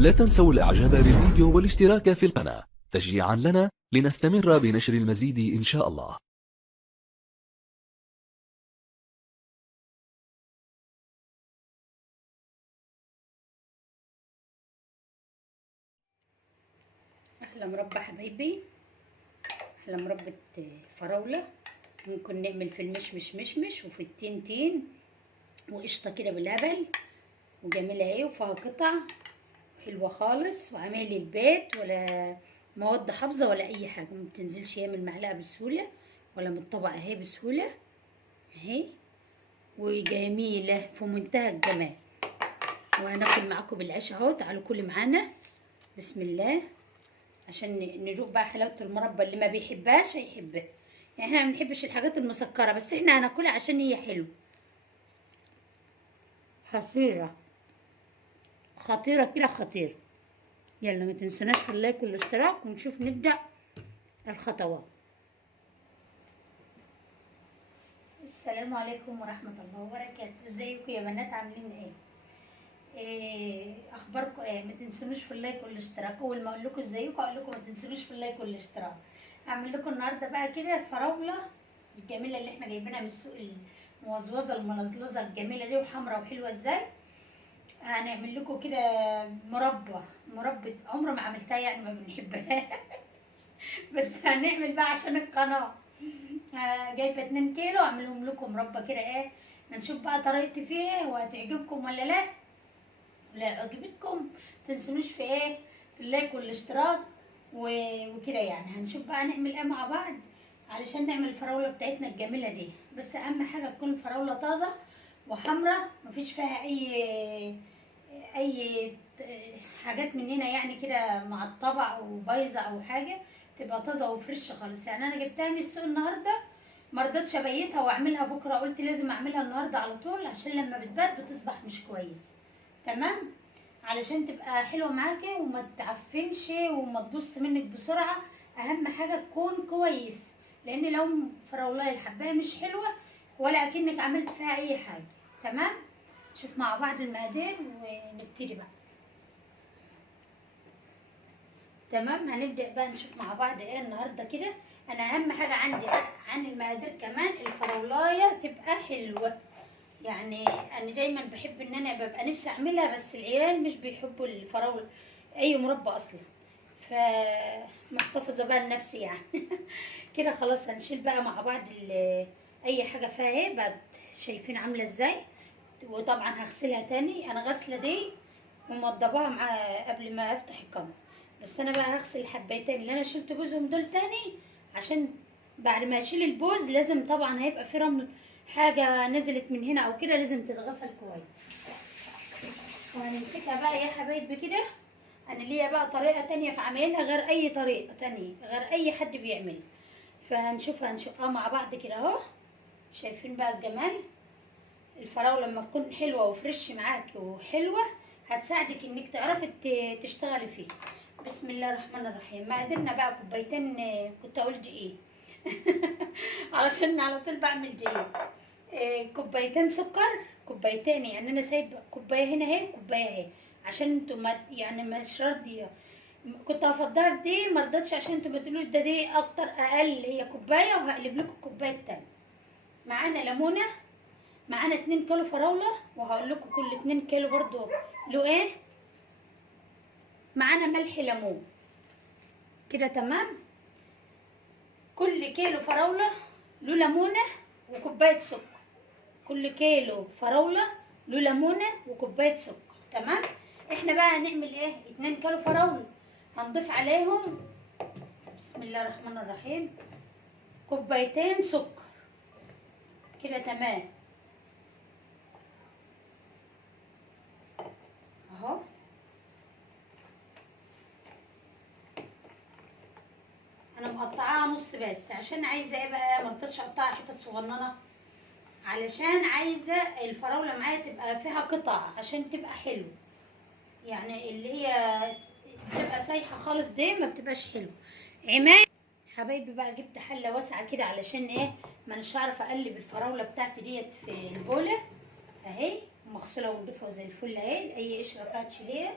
لا تنسوا الاعجاب بالفيديو والاشتراك في القناة تشجيعا لنا لنستمر بنشر المزيد إن شاء الله. احلى مربى حبايبي، احلى مربى فراوله. ممكن نعمل في المشمش مشمش وفي التين تين وقشطه كده بالهبل، وجميله اهي وفيها قطع حلوه خالص، وعمايل البيت ولا مواد حافظه ولا اي حاجه، ما بتنزلش هي من المعلقه بسهوله ولا من الطبق اهي بسهوله اهي، وجميله في منتهى الجمال. وهناكل معاكم بالعيش اهو، تعالوا كلوا معانا بسم الله عشان ندوق بقى حلاوه المربى. اللي ما بيحبهاش هيحبها، يعني احنا ما بنحبش الحاجات المسكره، بس احنا هناكلها عشان هي حلوه. خطيره خطيره كده خطيره. يلا ما تنسوناش في اللايك والاشتراك، ونشوف نبدا الخطوات. السلام عليكم ورحمه الله وبركاته، ازيكم يا بنات؟ عاملين ايه؟ اخباركم ايه؟ ما تنسونوش في اللايك والاشتراك. اول ما اقول لكم ازيكم اقول لكم ما تنسونوش في اللايك والاشتراك. هعمل لكم النهارده بقى كده الفراوله الجميله اللي احنا جايبينها من السوق، الموزوزه الملزلزه الجميله دي وحمرا وحلوه ازاي. هنعمل لكم كده مربى عمر ما عملتها، يعني ما بنحبها بس هنعمل بقى عشان القناه. جايبه 2 كيلو اعملهم لكم مربى كده ايه. هنشوف بقى طريقتي فيها وهتعجبكم ولا لا. لا عجبتكم تنسونوش في ايه، في اللايك والاشتراك وكده. يعني هنشوف بقى نعمل ايه مع بعض علشان نعمل الفراوله بتاعتنا الجميله دي. بس اهم حاجه تكون الفراوله طازه وحمراء، مفيش فيها اي حاجات من هنا يعني كده معطبه او بايظه او حاجه، تبقى طازه وفريش خالص. يعني انا جبتها من السوق النهارده، مرضتش ابيتها واعملها بكره، قلت لازم اعملها النهارده على طول عشان لما بتبات بتصبح مش كويس. تمام، علشان تبقى حلوه معاكي وما تعفنش وما تبص منك بسرعه. اهم حاجه تكون كويس، لان لو فراولايه الحبايه مش حلوه ولا اكنك عملت فيها اي حاجه. تمام، نشوف مع بعض المقادير ونبتدي بقى. تمام، هنبدا بقى نشوف مع بعض ايه النهارده كده. انا اهم حاجه عندي عن المقادير كمان الفراولايه تبقى حلوه. يعني انا دايما بحب ان انا ببقى نفسي اعملها، بس العيال مش بيحبوا الفراوله اي مربى اصلا، فمحتفظه بقى لنفسي يعني كده خلاص. هنشيل بقى مع بعض اي حاجه فيها ايه بقى، شايفين عامله ازاي. وطبعا هغسلها تاني، انا غاسله دي وموضباها مع قبل ما افتح الكاميرا. بس انا بقى هغسل الحبايتين اللي انا شلت بوزهم دول تاني، عشان بعد ما اشيل البوز لازم طبعا هيبقى في رمل، حاجه نزلت من هنا او كده لازم تتغسل كويس. وهنمسكها بقى يا حبايبي كده. انا ليا بقى طريقه تانية في عمايلها غير اي طريقه تانية غير اي حد بيعملها، فهنشوفها هنشقها مع بعض كده اهو. شايفين بقى الجمال. الفراوله لما تكون حلوه وفريش معاكي وحلوه هتساعدك انك تعرفي تشتغلي فيه. بسم الله الرحمن الرحيم. مقاديرنا بقى كوبايتين، كنت اقول دقيق علشان على طول بعمل دقيق. كوبايتين سكر، كوبايتين، يعني انا سايب كوبايه هنا اهي كوبايه اهي، عشان انتوا ما يعني مش راضيه. كنت هفضلها في دي مرضتش عشان انتوا ما تقولوش ده دي اكتر اقل، هي كوبايه وهقلب لكم الكوبايه التانيه. معانا ليمونه، معانا 2 كيلو فراوله، وهقول لكم كل 2 كيلو برضو له ايه. معانا ملح ليمون كده تمام. كل كيلو فراوله له ليمونه وكوبايه سكر. كل كيلو فراوله له ليمونه وكوبايه سكر. تمام، احنا بقى هنعمل ايه. 2 كيلو فراوله هنضيف عليهم بسم الله الرحمن الرحيم كوبايتين سكر كده تمام اهو. انا مقطعاها نص بس عشان عايزه ايه بقى، مرضتش اقطعها حتت صغننه علشان عايزه الفراوله معايا تبقى فيها قطع عشان تبقى حلو. يعني اللي هي بتبقى سايحه خالص دي ما بتبقاش حلو. عماد حبايبي بقى جبت حله واسعه كده علشان ايه، ما اناش عارفه اقلب الفراوله بتاعتي ديت في البوله اهي، مغسوله ونضيفها زي الفل اهي، اي قشره فيها تشيليها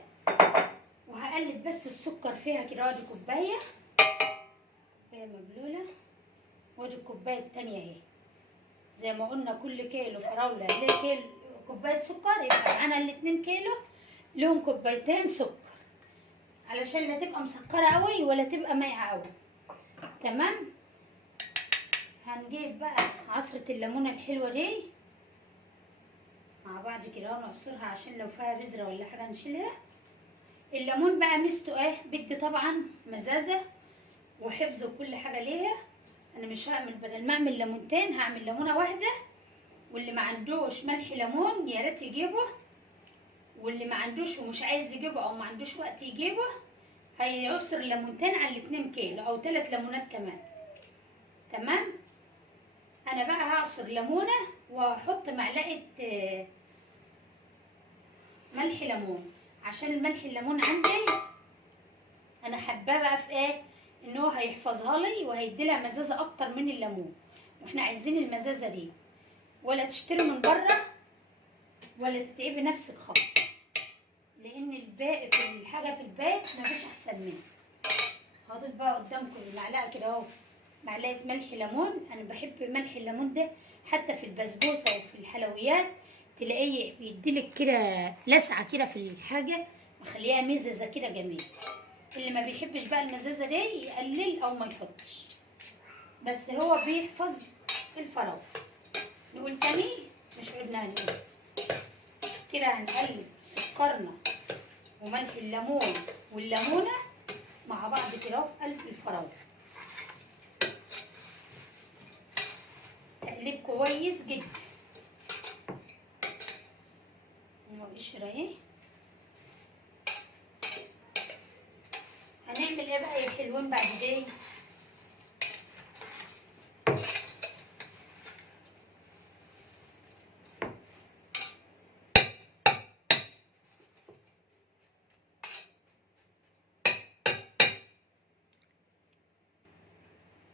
وهقلب بس السكر فيها كده. ادي كوبايه هي مبلوله، وادي الكوبايه التانيه اهي. زي ما قلنا كل كيلو فراوله ليه كيلو كوبايه سكر، يبقى معانا الاتنين كيلو لهم كوبايتين سكر، علشان لا تبقى مسكره قوي ولا تبقى مايعه قوي. تمام. هنجيب بقى عصره الليمونه الحلوه دي مع بعض كده ونعصرها، عشان لو فيها بذره ولا حاجه نشيلها. الليمون بقى ميزته ايه؟ بدي طبعا مزازه وحفظ وكل حاجه ليها. انا مش هعمل، بدل ما اعمل ليمونتين هعمل ليمونه واحده. واللي ما عندوش ملح ليمون يا ريت يجيبه، واللي ما عندوش ومش عايز يجيبه او ما عندوش وقت يجيبه هيعصر ليمونتين على 2 كيلو او 3 ليمونات كمان. تمام. انا بقى هعصر ليمونه واحط معلقه ملح ليمون، عشان الملح الليمون عندي انا حباه بقى في ايه؟ ان هو هيحفظها لي وهيديلها مزازه اكتر من الليمون، واحنا عايزين المزازه دي. ولا تشتري من بره ولا تتعبي نفسك خالص، لان الباقي في الحاجه في البيت مفيش احسن منه. هاخد بقى قدامكم المعلقه كده اهو، معلقه ملح ليمون. انا بحب ملح الليمون ده حتى في البسبوسه وفي الحلويات، تلاقيه بيديلك كده لسعه كده في الحاجه، مخليها مززه كده جميل. اللي ما بيحبش بقى المزازه دي يقلل او ما يحطش، بس هو بيحفظ الفراوله. نقول تاني، مش عدنا هنقول كده. هنقلب سكرنا وملح الليمون والليمونه مع بعض كده في قلب الفراوله، تقليب كويس جدا. وقشره اهي. هنعمل ايه بقى يا حلوين بعد دي؟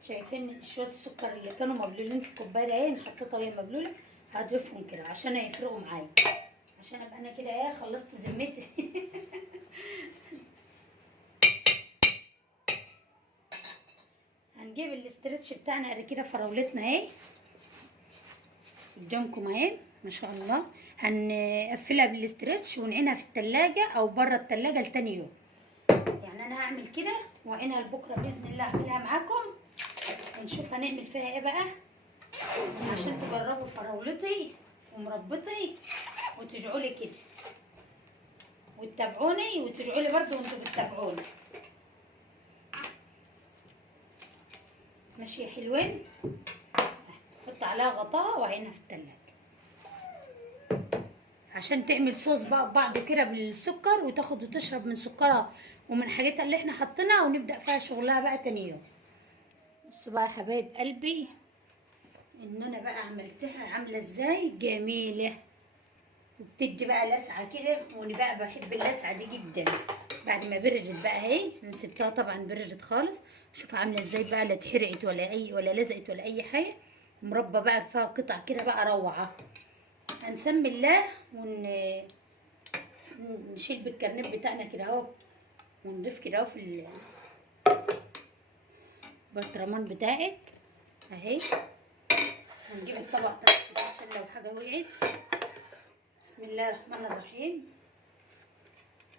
شايفين شويه السكر اللي كانوا مبلولين في الكوبايه اهي؟ انا حطيتها وهي مبلوله، هضيفهم كده عشان هيفرقوا معايا، عشان ابقى انا كده ايه خلصت ذمتي. هنجيب الاسترتش بتاعنا ادي كده، فراولتنا اهي قدامكم اهي ما شاء الله. هنقفلها بالاسترتش ونعينها في التلاجة او بره التلاجة لتاني يوم. يعني انا هعمل كده واعينها لبكره باذن الله، اعملها معاكم ونشوف هنعمل فيها ايه بقى، عشان تجربوا فراولتي ومربطي وترجعوا لي كده وتتابعوني، وترجعوا لي برده وانتوا بتتابعوني. ماشي يا حلوين. حط عليها غطاء وعينها في التلاجة عشان تعمل صوص بقى ببعضه كده بالسكر، وتاخد وتشرب من سكرها ومن حاجتها اللي احنا حاطينها، ونبدأ فيها شغلها بقى تاني يوم. بصوا بقى يا حبايب قلبي ان انا بقى عملتها عامله ازاي جميله، وبتدي بقى لسعه كده. وانا بقى بحب اللسعه دي جدا. بعد ما بردت بقى اهي، انا سبتها طبعا بردت خالص. شوفها عامله ازاي بقى، لا اتحرقت ولا لزقت ولا اي حاجه. مربى بقى فيها قطع كده بقى روعه. هنسمي الله ونشيل بالكرنب بتاعنا كده اهو، ونضيف كده اهو في البرطمان بتاعك اهي. ونجيب الطبق تحت كده عشان لو حاجه وقعت. بسم الله الرحمن الرحيم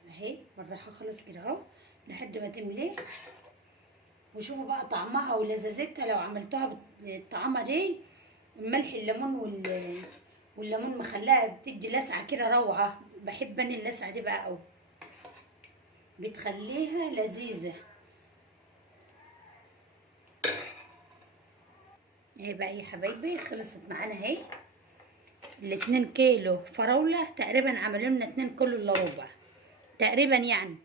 اهي. بالراحه خالص كده اهو لحد ما تملي. وشوفوا بقى طعمها ولذاذتها لو عملتوها بالطعمه دي. الملح الليمون والليمون مخلاها بتدي لسعه كده روعه. بحب انا اللسعه دي بقى قوي، بتخليها لذيذه. اهي بقى يا حبايبي خلصت معانا اهي. ال2 كيلو فراوله تقريبا عملوا لنا 2 كيلو الا ربع تقريبا يعني،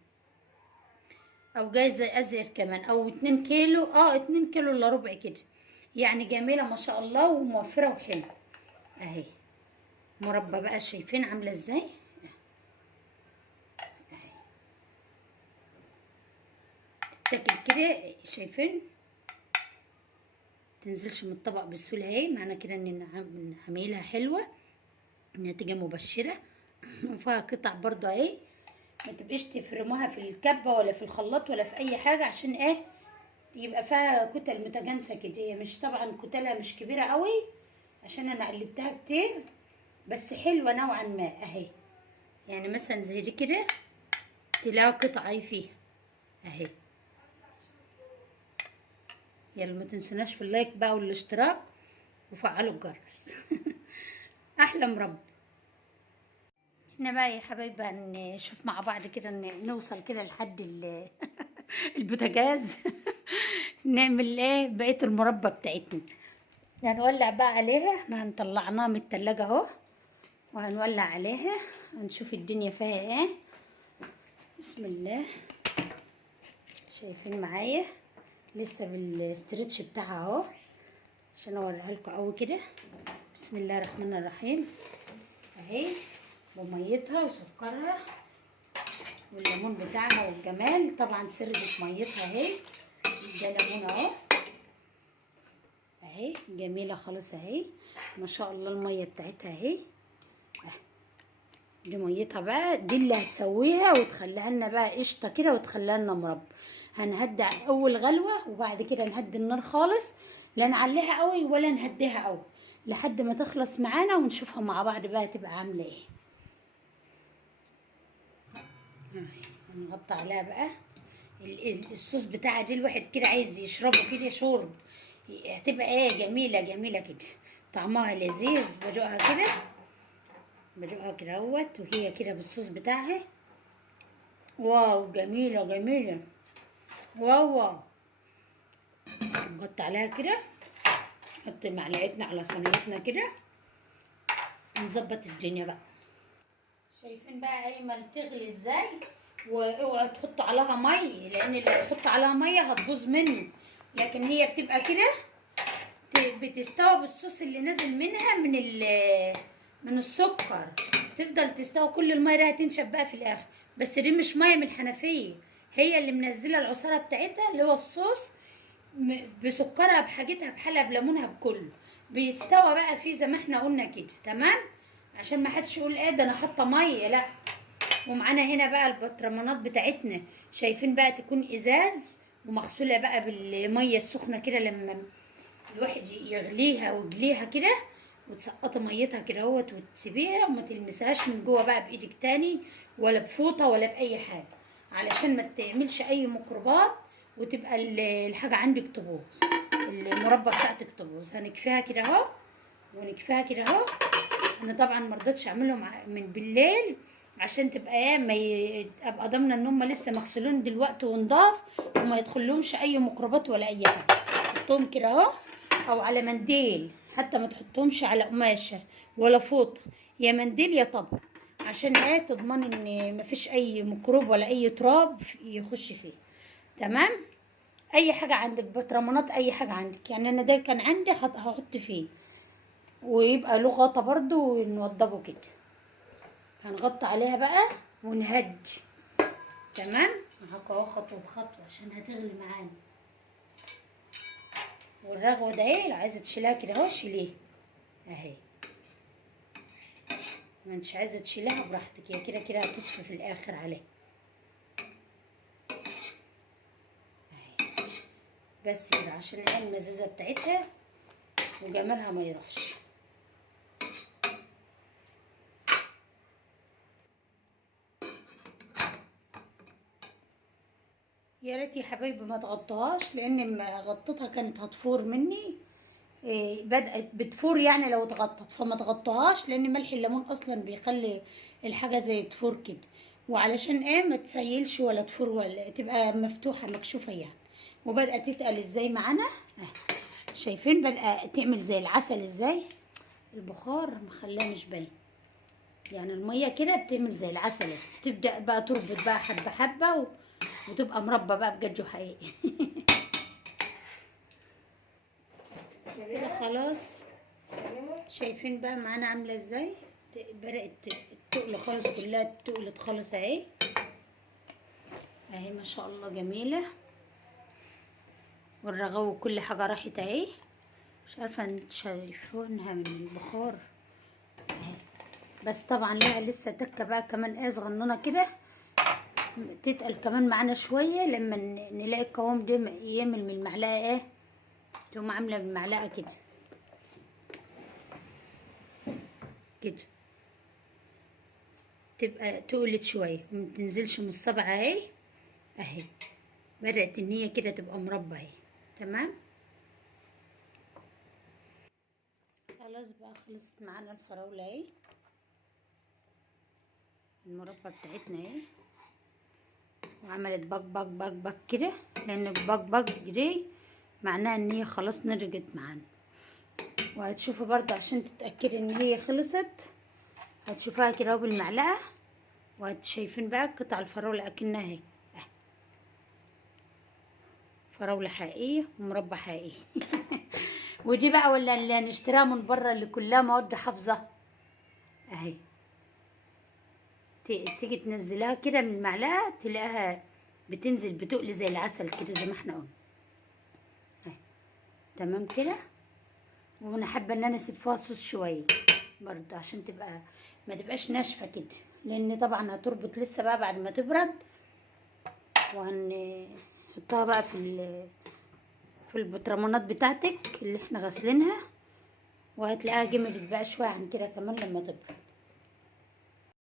او جايزه ازيد كمان، او 2 كيلو 2 كيلو الا ربع كده يعني. جميله ما شاء الله وموفره وحلوه اهي. مربى بقى شايفين عامله ازاي اهي، تاكل كده شايفين، تنزلش من الطبق بسهوله اهي. معنى كده ان عمايلها حلوه، نتيجه مبشره. وفيها قطع برضه اهي ما تبقيش تفرموها في الكبه ولا في الخلاط ولا في اي حاجه، عشان ايه؟ يبقى فيها كتل متجانسه كده. هي مش طبعا كتلها مش كبيره قوي عشان انا قلبتها كتير، بس حلوه نوعا ما اهي. يعني مثلا زي دي كده تلاقي قطعه فيها اهي. يلا ما تنسوناش في اللايك بقى والاشتراك وفعلوا الجرس. احلى مربى. احنا بقى يا حبايبي هنشوف مع بعض كده نوصل كده لحد البوتاجاز. نعمل ايه بقيه المربى بتاعتنا. هنولع بقى عليها. احنا هنطلعناها من التلاجة اهو، وهنولع عليها. هنشوف الدنيا فيها ايه. بسم الله. شايفين معايا لسه بالاسترتش بتاعها اهو، عشان اوريها لكم قوي كده. بسم الله الرحمن الرحيم. اهي بميتها وسكرها والليمون بتاعها والجمال. طبعا سربت ميتها اهي. ده ليمون اهو اهي، جميله خالص اهي. ما شاء الله الميه بتاعتها اهي. دي ميتها بقى، دي اللي هتسويها وتخليها لنا بقى قشطه كده وتخليها لنا مربى. هنهدي اول غلوه وبعد كده نهدي النار خالص، لا نعليها قوي ولا نهديها قوي، لحد ما تخلص معانا ونشوفها مع بعض بقى تبقى عامله ايه. هنغطي عليها بقى. الصوص بتاعها دي الواحد كده عايز يشربه كده شرب. هتبقى ايه، جميله جميله كده، طعمها لذيذ. بدوقها كده، بدوقها كده اهوت وهي كده بالصوص بتاعها. واو جميله جميله. واو واو. نغطي عليها كده، نحط معلقتنا على صينيتنا كده ونظبط الدنيا بقى. شايفين بقى ايمن تغلي ازاي؟ واوعوا تحطوا عليها ميه، لان اللي هيحط عليها ميه هتبوظ منه. لكن هي بتبقى كده بتستوي بالصوص اللي نازل منها من السكر. تفضل تستوي، كل الميه دي هتنشف بقى في الاخر. بس دي مش ميه من الحنفيه، هي اللي منزله العصاره بتاعتها اللي هو الصوص بسكرها بحاجتها بحلب ليمونها بكله. بيستوى بقى فيه زي ما احنا قلنا كده. تمام، عشان ما حدش يقول ايه ده انا حاطه ميه، لا. ومعانا هنا بقى البطرمانات بتاعتنا. شايفين بقى تكون ازاز ومغسوله بقى بالميه السخنه كده، لما الواحد يغليها ويجليها كده وتسقطي ميتها كده اهوت وتسيبيها وما تلمسهاش من جوه بقى بايدك تاني ولا بفوطه ولا باي حاجه، علشان ما تعملش اي ميكروبات وتبقى الحاجه عندك تبوظ، المربى بتاعتك تبوظ. هنكفيها كده اهو ونكفيها كده اهو. انا طبعا ما رضيتش اعملهم من بالليل عشان تبقى ايه، ابقى ضامنه ان هم لسه مغسولين دلوقتي ونضاف وما يدخلهمش اي ميكروبات ولا اي حاجه. حطهم كده اهو، او على منديل، حتى ما تحطهمش على قماشه ولا فوطه، يا منديل يا طبق، عشان ايه تضمن ان مفيش اي ميكروب ولا اي تراب يخش فيه. تمام. اي حاجه عندك بطرمانات، اي حاجه عندك، يعني انا ده كان عندي هحط فيه ويبقى له غطا برضو ونوضبه كده. هنغطي عليها بقى ونهدي. تمام. اهو خطوه بخطوه عشان هتغلي معانا. والرغوه ده ايه، لو عايزه تشيلها كده اهو شيليها اهي، ما انتش عايزه تشيلها براحتك، هي كده كده هتطفي في الاخر عليها اهي. بس كده عشان ايه المزازه بتاعتها وجمالها ما يروحش. يا ريت يا حبايبي ما تغطوهاش، لان ما غطيتها كانت هتفور مني. بدأت بتفور يعني لو اتغطت، فما تغطوهاش لان ملح الليمون اصلا بيخلي الحاجه زي تفور كده. وعلشان ايه ما تسيلش ولا تفور ولا تبقى مفتوحه مكشوفه يعني. وبدأت تتقل ازاي معانا شايفين بدأ تعمل زي العسل ازاي. البخار مخلاه مش باين، يعني الميه كده بتعمل زي العسل. تبدأ بقى تربط بقى حبه حبه وتبقى مربى بقى بجد حقيقي. كده خلاص. شايفين بقى معانا عامله ازاي، بدأت تقل خالص، كلها تقلت خالص اهي. اهي ما شاء الله جميله، والرغو كل حاجه راحت اهي. مش عارفه انت شايفينها من البخار اهي. بس طبعا لها لسه تكه بقى كمان ايه صغننه كده تتقل كمان معانا شويه لما نلاقي القوام ده يعمل من المعلقه ايه، تقوم عامله بالمعلقه كده كده، تبقى تقلت شويه ومتنزلش من الصبع اهي. اهي بدأت ان هي كده تبقى مربى اهي. تمام. خلاص بقى خلصت معانا الفراولة اهي، المربى بتاعتنا اهي، وعملت بق بق بق بق كده، لان بق بق دي معناها ان هي خلاص نضجت معانا. وهتشوفوا برضه عشان تتأكدي ان هي خلصت، هتشوفوها كده اهو بالمعلقة، وهتشايفين بقى قطع الفراولة اكنها اهي، فراولة حقيقية ومربى حقيقي. ودي بقى ولا اللي هنشتريها من بره اللي كلها مواد حافظة اهي، تيجي تنزلها كده من المعلقة تلاقيها بتنزل بتقل زي العسل كده زي ما احنا قلنا اهي. تمام كده. وانا حابة ان انا اسيب فيها صوص شوية برضه عشان تبقى ما تبقاش ناشفة كده، لان طبعا هتربط لسه بقى بعد ما تبرد، وهنحطها بقى في البطرمانات بتاعتك اللي احنا غاسلينها، وهتلاقيها جمدت بقى شويه عن كده كمان لما تبرد.